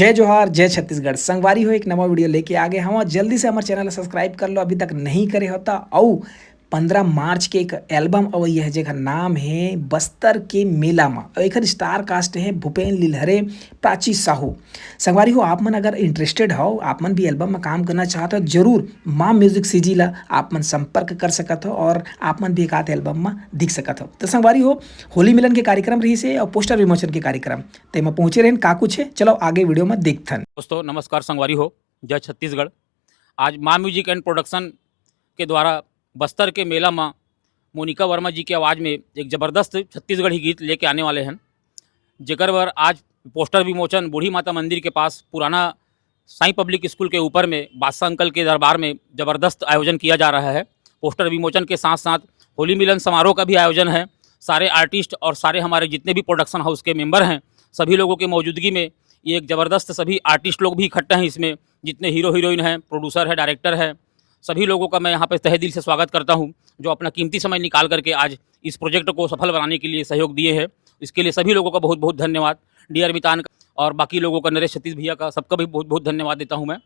जय जोहार, जय छत्तीसगढ़। संगवारी हो एक नवा वीडियो लेके आ गए हूँ और जल्दी से हमारे चैनल ला सब्सक्राइब कर लो अभी तक नहीं करे हो त अउ 15 मार्च के एक एल्बम अवइया है जेकर नाम है बस्तर के मेला म अउ एकर स्टार कास्ट है भूपेन लिलहरे, प्राची साहू। संगवारी हो आप मन अगर इंटरेस्टेड हो, आप मन भी एल्बम में काम करना चाहते हो जरूर माँ म्यूजिक सीजी ला आप मन संपर्क कर सकत हो और आप मन भी एक आध एल्बम में दिख सकत हो। तो संगवारी हो होली मिलन के कार्यक्रम रही से और पोस्टर विमोचन के कार्यक्रम तेमा पहुंचे रहें का कुछ है चलो आगे वीडियो में देखथन। दोस्तों नमस्कार, संगवारी हो जय छत्तीसगढ़। आज माँ म्यूजिक एंड प्रोडक्शन के द्वारा बस्तर के मेला में मोनिका वर्मा जी की आवाज़ में एक ज़बरदस्त छत्तीसगढ़ी गीत लेके आने वाले हैं, जेकर वर आज पोस्टर विमोचन बूढ़ी माता मंदिर के पास पुराना साईं पब्लिक स्कूल के ऊपर में बादशाह अंकल के दरबार में ज़बरदस्त आयोजन किया जा रहा है। पोस्टर विमोचन के साथ साथ होली मिलन समारोह का भी आयोजन है। सारे आर्टिस्ट और सारे हमारे जितने भी प्रोडक्शन हाउस के मेंबर हैं सभी लोगों की मौजूदगी में ये एक ज़बरदस्त सभी आर्टिस्ट लोग भी इकट्ठे हैं इसमें, जितने हीरो हीरोइन हैं, प्रोड्यूसर है, डायरेक्टर है, सभी लोगों का मैं यहाँ पे तहे दिल से स्वागत करता हूँ जो अपना कीमती समय निकाल करके आज इस प्रोजेक्ट को सफल बनाने के लिए सहयोग दिए हैं। इसके लिए सभी लोगों का बहुत बहुत धन्यवाद। डी आर मितान और बाकी लोगों का, नरेश सतीश भैया का, सबका भी बहुत बहुत धन्यवाद देता हूँ मैं।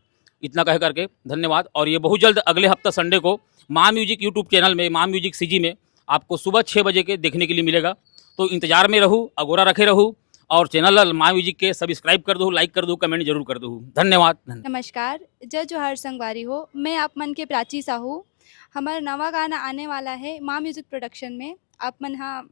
इतना कह करके धन्यवाद। और ये बहुत जल्द अगले हफ्ता संडे को माँ म्यूजिक यूट्यूब चैनल में माँ म्यूजिक सीजी में आपको सुबह 6 बजे के देखने के लिए मिलेगा। तो इंतजार में रहूँ, अगोरा रखे रहूँ और चैनल माँ म्यूजिक के सब्सक्राइब कर दो, लाइक कर दो, कमेंट जरूर कर दो। धन्यवाद। नमस्कार, जय जोहार संगवारी हो। मैं आप मन के प्राची साहू। हमारा नवा गाना आने वाला है माँ म्यूजिक प्रोडक्शन में। आप मन हाँ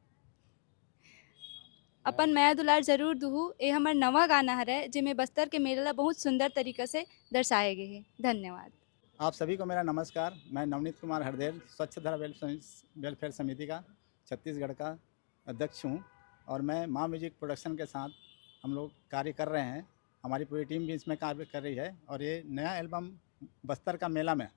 अपन मैं दुलार जरूर दूहू। ये हमार नवा गाना हरे जिसमें बस्तर के मेला ला बहुत सुंदर तरीके से दर्शाए गए हैं। धन्यवाद। आप सभी को मेरा नमस्कार। मैं नवनीत कुमार हरदेव, स्वच्छ धारा वेलफेयर समिति का छत्तीसगढ़ का अध्यक्ष हूँ और मैं माँ म्यूजिक प्रोडक्शन के साथ हम लोग कार्य कर रहे हैं। हमारी पूरी टीम भी इसमें कार्य कर रही है और ये नया एल्बम बस्तर का मेला में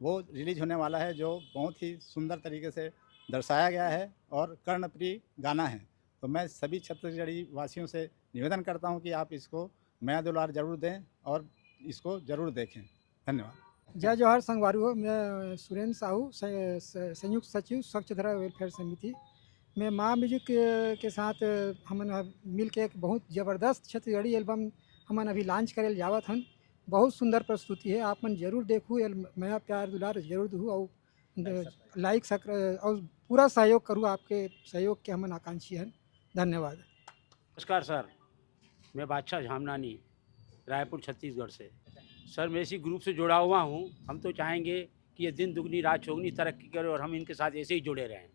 वो रिलीज होने वाला है जो बहुत ही सुंदर तरीके से दर्शाया गया है और कर्णप्रिय गाना है। तो मैं सभी छत्तीसगढ़ी वासियों से निवेदन करता हूँ कि आप इसको नया दुलार जरूर दें और इसको ज़रूर देखें। धन्यवाद। जय जोहार संगवारू हो। मैं सुरेंद्र साहू, संयुक्त सचिव स्वच्छ धारा वेलफेयर समिति। मैं माँ म्यूजिक के साथ हमन मिल के एक बहुत ज़बरदस्त छत्तीसगढ़ी एल्बम हमन अभी लॉन्च करे जावत हन। बहुत सुंदर प्रस्तुति है, आप मन जरूर देखू। मैं प्यार दुलार जरूर दूँ और लाइक और पूरा सहयोग करूँ। आपके सहयोग के हमन आकांक्षी हैं। धन्यवाद। नमस्कार सर, मैं बादशाह झामनानी, रायपुर छत्तीसगढ़ से। सर मैं इसी ग्रुप से जुड़ा हुआ हूँ। हम तो चाहेंगे कि ये दिन दुगनी रात चौगनी तरक्की करे और हम इनके साथ ऐसे ही जुड़े रहें।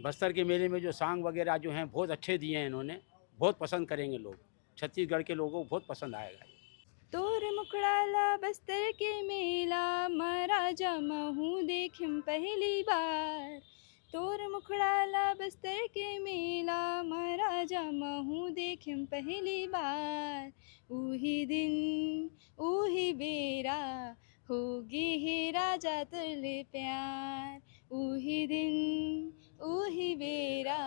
बस्तर के मेले में जो सॉन्ग वगैरह जो हैं बहुत अच्छे दिए हैं इन्होंने, बहुत पसंद करेंगे लोग। छत्तीसगढ़ के लोगों को बहुत पसंद आएगा। तोर मुखड़ाला बस्तर के मेला महाराजा महू देखिम पहली बार। तोर मुखड़ाला बस्तर के मेला महाराजा महू देखिम पहली बार। उही दिन उही बेरा होगी हे राजा तुले प्यार। उही दिन उही बेरा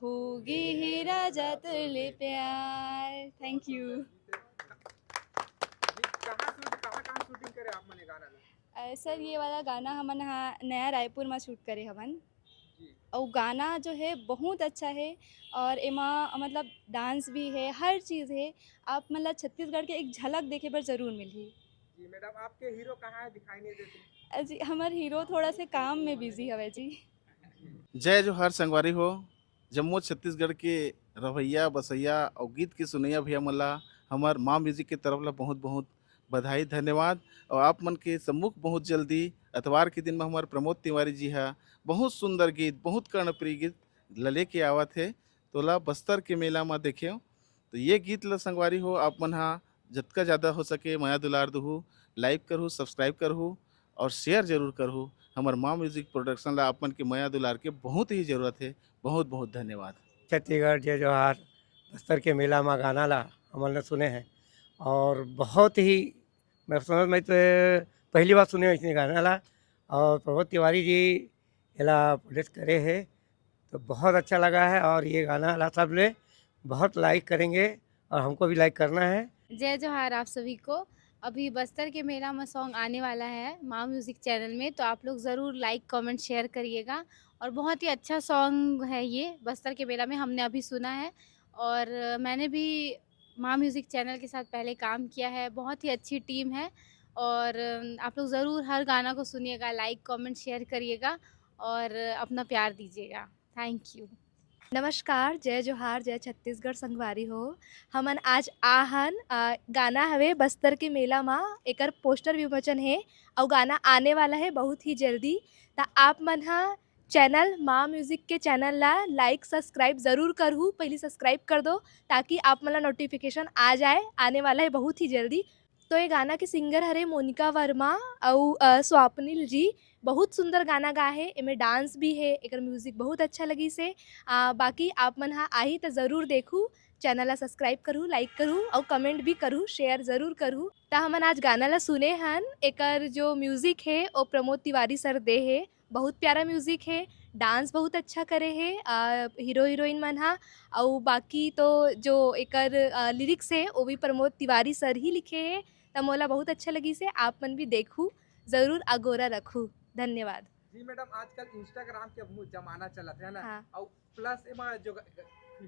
होगी हे राजा तुले प्यार। Thank you. सर ये वाला गाना हमन हाँ नया रायपुर में शूट करे हवन और गाना जो है बहुत अच्छा है और एमा मतलब डांस भी है, हर चीज़ है। आप मतलब छत्तीसगढ़ के एक झलक देखे पर जरूर मिली। जी मैडम, आपके हीरो कहाँ है, दिखाई नहीं देते? जी हमारे हीरो थोड़ा से काम में बिजी हवे जी। जय जोहार संगवारी हो। जम्मू छत्तीसगढ़ के रवैया बसैया और गीत के सुनैया भैया मला हमार माँ म्यूजिक के तरफ ला बहुत बहुत बधाई धन्यवाद। और आप मन के सम्मुख बहुत जल्दी एतवार के दिन में हमारे प्रमोद तिवारी जी है बहुत सुंदर गीत, बहुत कर्णप्रिय गीत लले के आवत है। तो ला बस्तर के मेला में देखे तो ये गीत ला संगवारी हो आप मन हाँ जितना ज़्यादा हो सके माया दुलार दूँ, लाइक करूँ, सब्सक्राइब करूँ और शेयर जरूर करूँ। हमारे माँ म्यूजिक प्रोडक्शन ला अपन के माया दुलार के बहुत ही ज़रूरत है। बहुत बहुत धन्यवाद। छत्तीसगढ़ जय जोहार। बस्तर के मेला में गाना ला हमने सुने हैं और बहुत ही मैं समझ में तो पहली बार सुने इसने गाना ला। और प्रमोद तिवारी जी इला प्रोड्यूस करे है तो बहुत अच्छा लगा है और ये गाना ला सब ले बहुत लाइक करेंगे और हमको भी लाइक करना है। जय जोहार आप सभी को। अभी बस्तर के मेला में सॉन्ग आने वाला है माँ म्यूज़िक चैनल में, तो आप लोग ज़रूर लाइक कमेंट शेयर करिएगा। और बहुत ही अच्छा सॉन्ग है ये, बस्तर के मेला में हमने अभी सुना है और मैंने भी माँ म्यूज़िक चैनल के साथ पहले काम किया है, बहुत ही अच्छी टीम है और आप लोग ज़रूर हर गाना को सुनिएगा, लाइक कमेंट शेयर करिएगा और अपना प्यार दीजिएगा। Thank you. नमस्कार, जय जोहार, जय छत्तीसगढ़ संगवारी हो। हमन आज आहन गाना हवे बस्तर के मेला मा एकर पोस्टर विमोचन है और गाना आने वाला है बहुत ही जल्दी। त आप मन हा चैनल माँ म्यूजिक के चैनल ला लाइक सब्सक्राइब ज़रूर करहू। पहले सब्सक्राइब कर दो ताकि आप मन ला नोटिफिकेशन आ जाए, आने वाला है बहुत ही जल्दी। तो ये गाना के सिंगर हरे मोनिका वर्मा और स्वापनिल जी। बहुत सुंदर गाना गा है, इमें डांस भी है, एकर म्यूजिक बहुत अच्छा लगी से। बाकी आप मन हा आही तो ज़रूर देखू, चैनल ला सब्सक्राइब करूँ, लाइक करूँ और कमेंट भी करूँ, शेयर ज़रूर करूँ। ता हमन आज गाना ला सुने हन, एकर जो म्यूजिक है वो प्रमोद तिवारी सर दे है। बहुत प्यारा म्यूजिक है, डांस बहुत अच्छा करे है हीरो हीरोइन मन हा। और बाकी तो जो एकर लिरिक्स है वो भी प्रमोद तिवारी सर ही लिखे है। त मोला बहुत अच्छा लगी से, आप मन भी देखू ज़रूर, अगोरा रखू। धन्यवाद। जी मैडम, आजकल इंस्टाग्राम के बहुत जमाना चलत है ना। हाँ। और प्लस एमा जो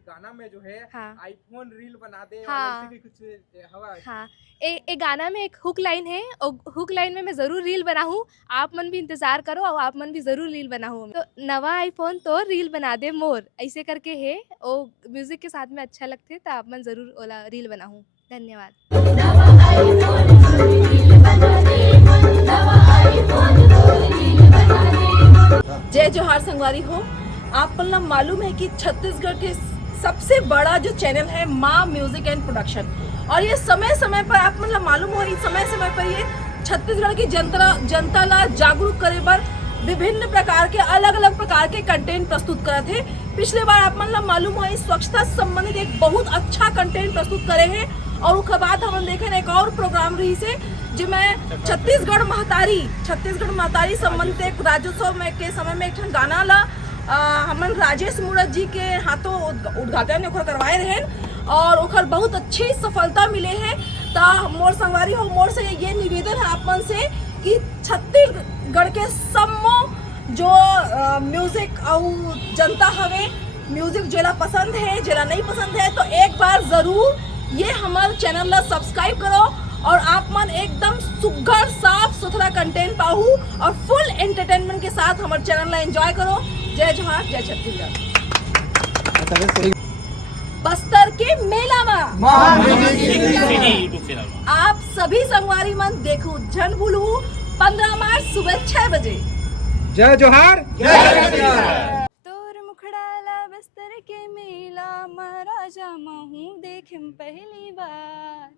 गाना में जो है हाँ। आईफोन रील बना दे हाँ। वैसे भी कुछ हवा। हाँ, ए गाना में एक हुक लाइन है और हुक लाइन में मैं ज़रूर रील बनाऊँ। आप मन भी इंतज़ार करो और आप मन भी ज़रूर रील बनाऊँ। तो नवा आईफोन तो रील बना दे मोर, ऐसे करके है वो म्यूज़िक के साथ में अच्छा लगते, तो आप मन ज़रूर ओला रील बनाऊँ। धन्यवाद। जय जोहार संगवारी हो। आप लोग मालूम है कि छत्तीसगढ़ के सबसे बड़ा जो चैनल है माँ म्यूजिक एंड प्रोडक्शन, और ये समय समय पर आप मतलब मालूम हो समय समय पर ये छत्तीसगढ़ की जनता ला जागरूक करे बर विभिन्न प्रकार के अलग अलग प्रकार के कंटेंट प्रस्तुत करते हैं। पिछले बार आप मतलब मालूम हो स्वच्छता से संबंधित एक बहुत अच्छा कंटेंट प्रस्तुत करे हैं। और उसके बाद हम देखे एक और प्रोग्राम रही से जिसमें छत्तीसगढ़ महतारी संबंधित एक राज्योत्सव में के समय में एक गाना ला हमन राजेश मूरत जी के हाथों उद्घाटन करवाए रहे और ओकर बहुत अच्छी सफलता मिले है। ता मोर संगवारी हो, मोर से ये निवेदन है आप मन से कि छत्तीसगढ़ के समो जो म्यूजिक और जनता हवे, म्यूजिक जेला पसंद है जेला नहीं पसंद है, तो एक बार ज़रूर ये हमारे चैनल ला सब्सक्राइब करो और आप मन एकदम सुघर साफ सुथरा कंटेंट पाहू और फुल एंटरटेनमेंट के साथ हमारे चैनल ला एंजॉय करो। जय जोहार, जय छत्तीसगढ़। बस्तर के मेला में आप सभी संगवारी मन देखो, जन भूलू 15 मार्च सुबह 6 बजे। जय जोहार, तोर मुखड़ाला बस्तर के मेला मा राजा महू देखम पहली बार।